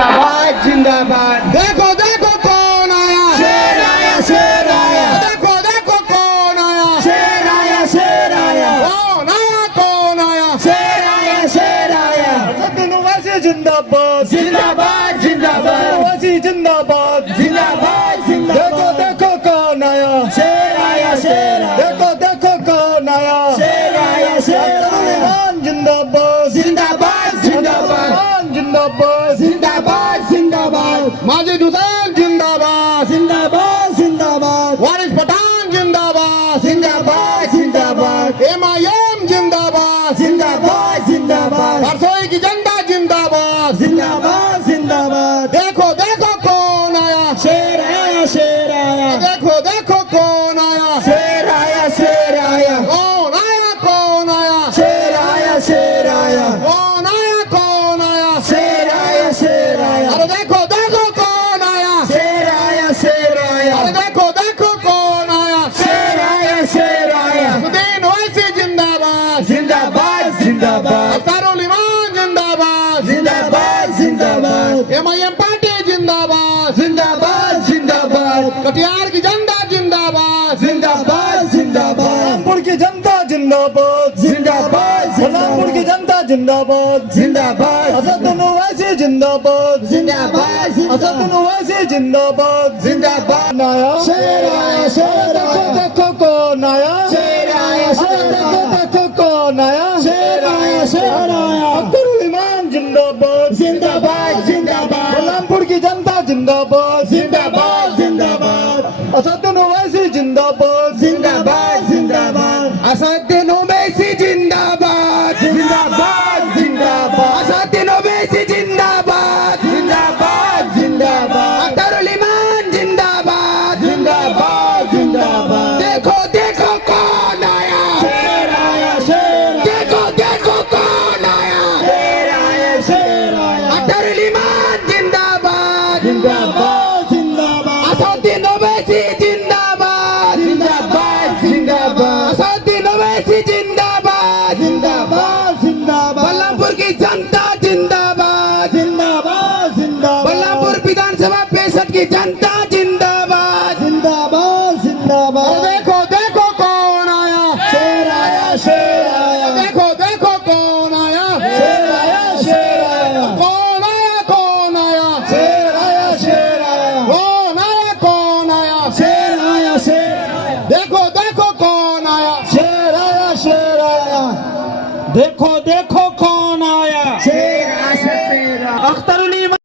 जिंदाबाद जिंदाबाद। देखो देखो कौन आया, शेर आया शेर आया। देखो देखो कौन आया, शेर आया शेर आया। कौन आया कौन आया, शेर आया शेर आया। वैसे जिंदाबाद जिंदाबाद जिंदाबाद। वैसी जिंदाबाद जिंदाबाद देखो जिंदाबाद। देखो कौन आया, शेर आया शेर आया। देखो देखो कौन आया, शेर आया शेर आया। जिंदाबाद जिंदाबाद जिंदाबाद। जिंदाबाद जिंदाबाद जिंदाबाद। माजिद हुसैन जिंदाबाद, जिंदाबाद जिंदाबाद। वारिस पठान जिंदाबाद, जिंदाबाद जिंदाबाद। एमआईएम जिंदाबाद, जिंदाबाद जिंदाबाद। रसोई की जनता जिंदाबाद। जिंदाबाद जिंदाबाद। देखो देखो कौन आया, शेर आया शेर आया। देखो देखो कौन आया, शेर आया शेर आया। कौन आया कौन आया, शेर आया शेर आया। कौन आया कौन आया, शेर आया शेर आया। अरे देखो देखो कौन आया, शेर आया शेर आया। अरे देखो देखो कौन आया, शेर आया शेर आया। सुदीन ओवैसी जिंदाबाद, जिंदाबाद जिंदाबाद। अख्तारुल इमान जिंदाबाद, जिंदाबाद जिंदाबाद। एमआईएम पार्टी जिंदाबाद, जिंदाबाद जिंदाबाद। कटिहार की जनता जिंदाबाद, जिंदाबाद जिंदाबाद। रामपुर की जनता जिंदाबाद, जिंदाबाद रामपुर की जनता जिंदाबाद, जिंदाबाद। असदुल ओवैसी जिंदाबाद, जिंदाबाद असदुल ओवैसी जिंदाबाद। जिंदाबाद। आया शेर आया शेर देखो आया। देखो कौन आया, शेर आया शेर देखो आया। देखो कौन आया, शेर आया शेर आया। अख्तारुल इमान जिंदाबाद, जिंदाबाद जिंदाबाद। रामपुर की जनता जिंदाबाद, जिंदाबाद जिंदाबाद। असदुल ओवैसी जिंदाबाद, जिंदाबाद जिंदाबाद। असदुल ओवैसी जिंदाबाद, जिंदाबाद जिंदाबाद। असदुल ओवैसी जिंदाबाद, जिंदाबाद जिंदाबाद। अख्तारुल इमान जिंदाबाद, जिंदाबाद जिंदाबाद। देखो देखो कौन आया, शेर आया शेर आया। देखो देखो कौन आया, शेर आया शेर आया। अख्तारुल इमान जिंदाबाद, जिंदाबाद जिंदाबाद। असदुल ओवैसी जिंदाबाद, जिंदाबाद जिंदाबाद। असदुल ओवैसी जिंदाबाद, जिंदाबाद जिंदाबाद। बल्लभपुर की जनता जिंदाबाद, जिंदाबाद जिंदाबाद। बल्लभपुर विधानसभा 65 की जनता जिंदाबाद। जिंदाबाद जिंदाबाद। देखो देखो कौन आया, शेर आया शेर आया। देखो देखो कौन आया, शेर आया शेर आया। कौन आया कौन आया, शेर आया शेर आया। कौन आया कौन आया, शेर आया शेर आया। देखो देखो कौन आया, शेर आया शेर आया। देखो देखो